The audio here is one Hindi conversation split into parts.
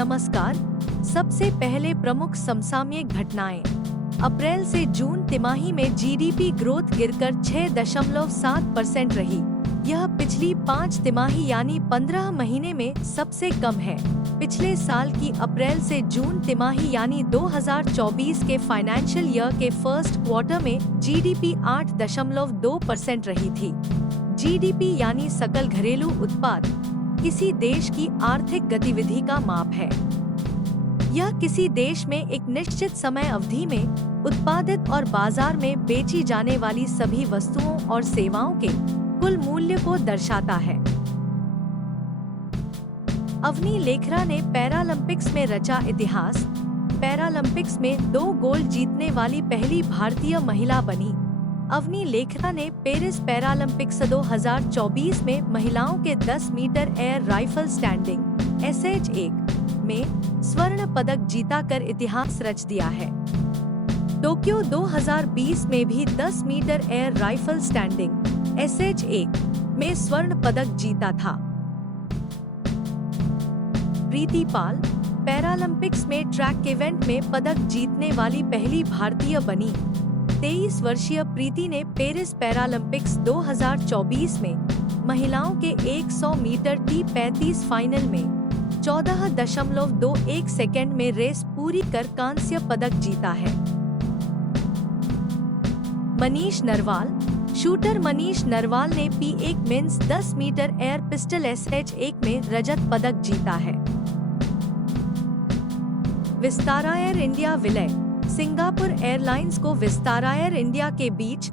नमस्कार। सबसे पहले प्रमुख समसामयिक घटनाएं। अप्रैल से जून तिमाही में जीडीपी ग्रोथ गिरकर 6.7% रही। यह पिछली 5 तिमाही यानी 15 महीने में सबसे कम है। पिछले साल की अप्रैल से जून तिमाही यानी 2024 के फाइनेंशियल ईयर के फर्स्ट क्वार्टर में जीडीपी 8.2% रही थी। जीडीपी यानी सकल घरेलू उत्पाद किसी देश की आर्थिक गतिविधि का माप है। यह किसी देश में एक निश्चित समय अवधि में उत्पादित और बाजार में बेची जाने वाली सभी वस्तुओं और सेवाओं के कुल मूल्य को दर्शाता है। अवनी लेखरा ने पैरालंपिक्स में रचा इतिहास। पैरालंपिक्स में 2 गोल्ड जीतने वाली पहली भारतीय महिला बनी। अवनी लेखरा ने पेरिस पैरालंपिक्स 2024 में महिलाओं के 10 metre air rifle standing SH1 में स्वर्ण पदक जीताकर इतिहास रच दिया है। टोक्यो 2020 में भी 10 metre air rifle standing SH1 में स्वर्ण पदक जीता था। प्रीति पाल पैरालंपिक्स में ट्रैक इवेंट में पदक जीतने वाली पहली भारतीय बनी। 23 वर्षीय प्रीति ने पेरिस पैरालंपिक्स 2024 में महिलाओं के 100 मीटर T35 फाइनल में 14.21 सेकंड में रेस पूरी कर कांस्य पदक जीता है। मनीष नरवाल शूटर मनीष नरवाल ने P1 mains 10 metre air pistol SH1 में रजत पदक जीता है। विस्तारा एयर इंडिया विलय। सिंगापुर एयरलाइंस को विस्तारा एयर इंडिया के बीच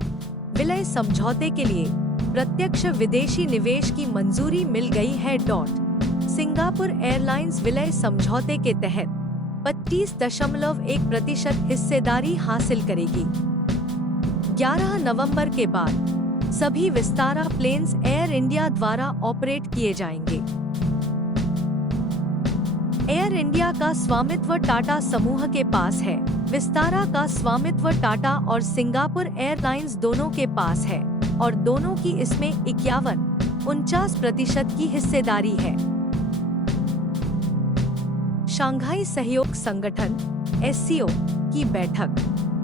विलय समझौते के लिए प्रत्यक्ष विदेशी निवेश की मंजूरी मिल गई है। सिंगापुर एयरलाइंस विलय समझौते के तहत 25.1% हिस्सेदारी हासिल करेगी। 11 नवंबर के बाद सभी विस्तारा प्लेन्स एयर इंडिया द्वारा ऑपरेट किए जाएंगे। एयर इंडिया का स्वामित्व टाटा समूह के पास है। विस्तारा का स्वामित्व टाटा और सिंगापुर एयरलाइंस दोनों के पास है और दोनों की इसमें 51-49% की हिस्सेदारी है। शंघाई सहयोग संगठन SCO की बैठक।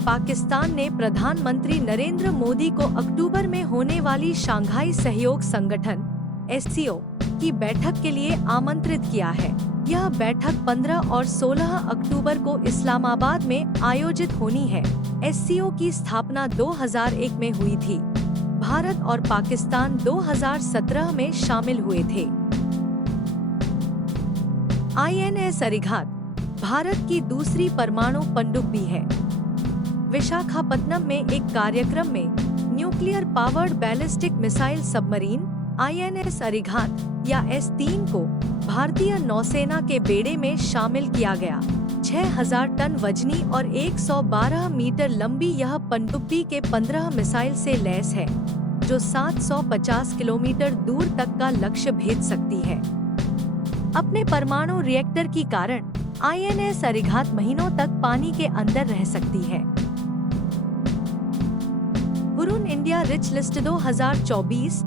पाकिस्तान ने प्रधानमंत्री नरेंद्र मोदी को अक्टूबर में होने वाली शंघाई सहयोग संगठन SCO की बैठक के लिए आमंत्रित किया है। यह बैठक 15 और 16 अक्टूबर को इस्लामाबाद में आयोजित होनी है। SCO की स्थापना 2001 में हुई थी। भारत और पाकिस्तान 2017 में शामिल हुए थे। INS अरिघात भारत की दूसरी परमाणु पनडुब्बी है। विशाखापत्तनम में एक कार्यक्रम में nuclear powered ballistic missile submarine INS Arighat या S3 को भारतीय नौसेना के बेड़े में शामिल किया गया। 6000 टन वजनी और 112 मीटर लंबी यह पनडुब्बी के 15 मिसाइल से लैस है, जो 750 किलोमीटर दूर तक का लक्ष्य भेद सकती है। अपने परमाणु रिएक्टर की कारण INS अरिघात महीनों तक पानी के अंदर रह सकती है। Hurun India rich list 2024।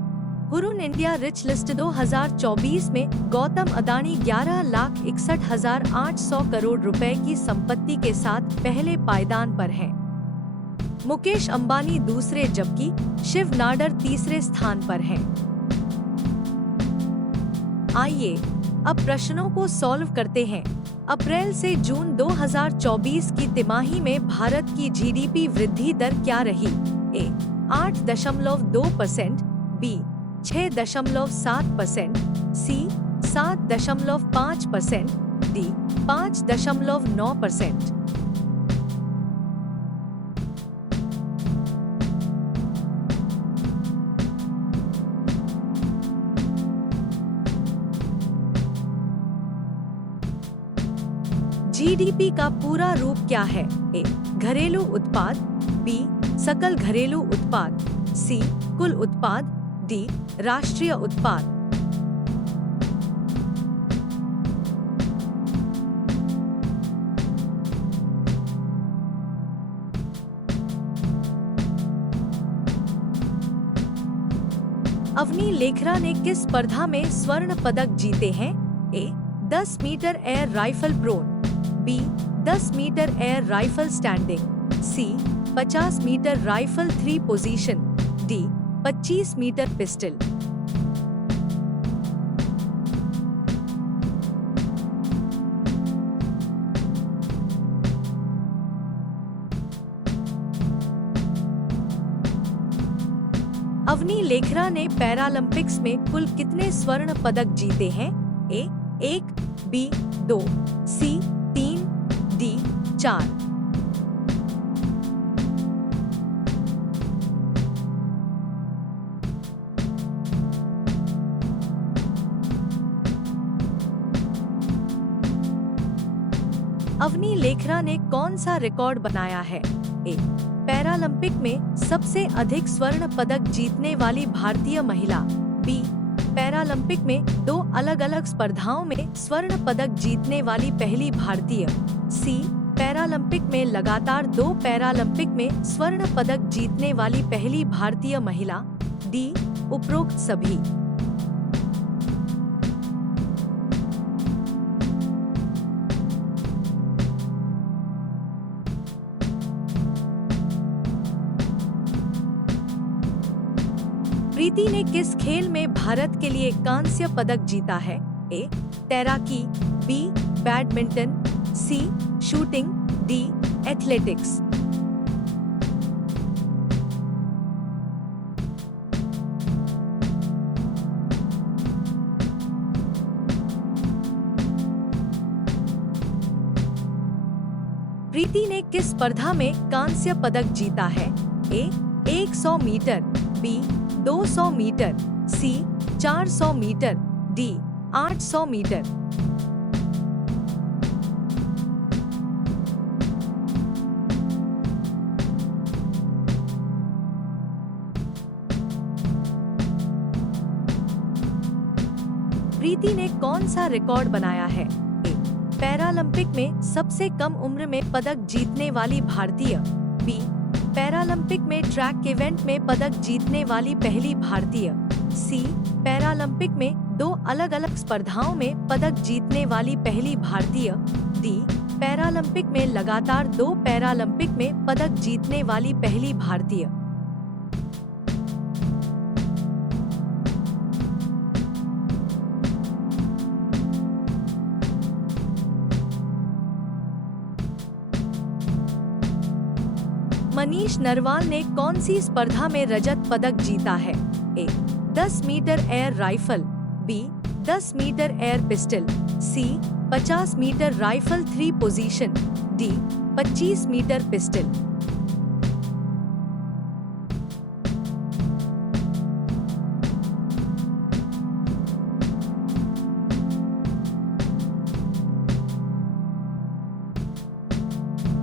Hurun India rich list 2024 में गौतम अदानी 11,61,800 करोड़ रुपए की संपत्ति के साथ पहले पायदान पर हैं। मुकेश अंबानी दूसरे जबकि शिव नाडर तीसरे स्थान पर हैं। आइए अब प्रश्नों को सॉल्व करते हैं। अप्रैल से जून 2024 की तिमाही में भारत की जीडीपी वृद्धि दर क्या रही? A 8.2%, B 6.7%, C 7.5%, D 5.9%। GDP का पूरा रूप क्या है? A घरेलू उत्पाद, B सकल घरेलू उत्पाद, C कुल उत्पाद, D राष्ट्रीय उत्पाद। अवनी लेखरा ने किस स्पर्धा में स्वर्ण पदक जीते हैं? A 10 metre air rifle prone, B 10 metre air rifle standing, C 50 metre rifle 3 position, D 25 metre pistol. Avani Lekhara ने पैरालंपिक्स में कुल कितने स्वर्ण पदक जीते हैं? A 1, B 2, C 3, D 4। Avani Lekhara ने कौन सा रिकॉर्ड बनाया है? ए पैरालंपिक में सबसे अधिक स्वर्ण पदक जीतने वाली भारतीय महिला, बी पैरालंपिक में 2 अलग-अलग स्पर्धाओं में स्वर्ण पदक जीतने वाली पहली भारतीय, सी पैरालंपिक में लगातार 2 पैरालंपिक में स्वर्ण पदक जीतने वाली पहली भारतीय महिला, डी उपरोक्त सभी। प्रीति ने किस खेल में भारत के लिए कांस्य पदक जीता है? ए तैराकी, बी बैडमिंटन, सी शूटिंग, डी एथलेटिक्स। प्रीति ने किस स्पर्धा में कांस्य पदक जीता है? ए 100 मीटर, बी 200 मीटर, सी 400 मीटर, डी 800 मीटर। प्रीति ने कौन सा रिकॉर्ड बनाया है? ए पैरालंपिक में सबसे कम उम्र में पदक जीतने वाली भारतीय, बी पैरालंपिक में ट्रैक इवेंट में पदक जीतने वाली पहली भारतीय, सी पैरालंपिक में 2 अलग-अलग स्पर्धाओं में पदक जीतने वाली पहली भारतीय, डी पैरालंपिक में लगातार 2 पैरालंपिक में पदक जीतने वाली पहली भारतीय। मनीष नरवाल ने कौन सी स्पर्धा में रजत पदक जीता है? A 10 metre air rifle, B 10 metre air pistol, C 50 metre rifle 3 position, D 25 metre pistol.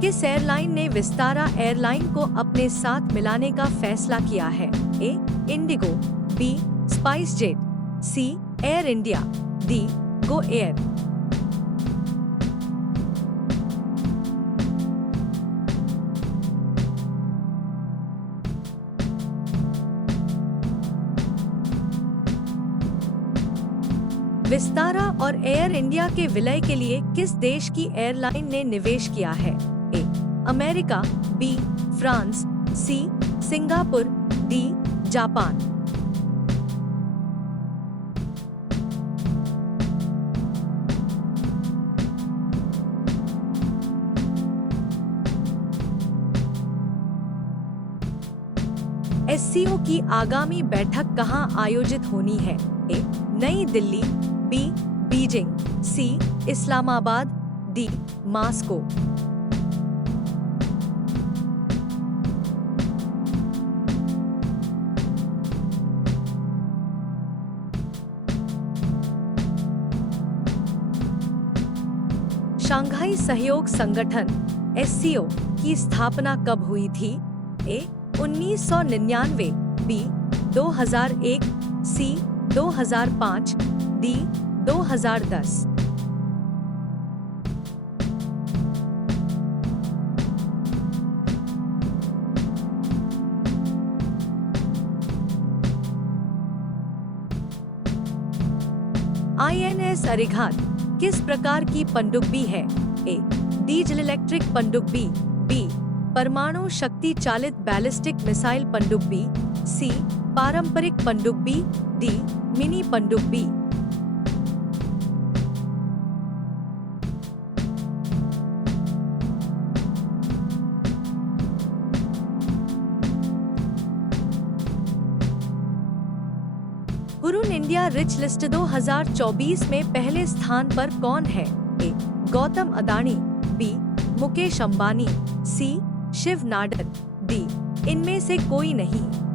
किस एयरलाइन ने विस्तारा एयरलाइन को अपने साथ मिलाने का फैसला किया है? A IndiGo, B SpiceJet, C Air India, D GoAir. Vistara और एयर इंडिया के विलय के लिए किस देश की एयरलाइन ने निवेश किया है? A America, B France, C Singapore, D Japan. SCO की आगामी बैठक कहां आयोजित होनी है? ए नई Delhi, B Beijing, C Islamabad, D Moscow. Shanghai सहयोग संगठन एससीओ की स्थापना कब हुई थी? A 1999, B 2001, C 2005, D 2010। INS Arighaat किस प्रकार की पनडुब्बी है? ए. डीजल इलेक्ट्रिक पनडुब्बी, बी. परमाणु शक्ति चालित बैलिस्टिक मिसाइल पनडुब्बी, सी. पारंपरिक पनडुब्बी, डी. मिनी पनडुब्बी। हुरुन इंडिया रिच लिस्ट 2024 में पहले स्थान पर कौन है? ए. गौतम अदानी, बी. मुकेश अंबानी, सी. शिव नाडर, डी. इनमें से कोई नहीं।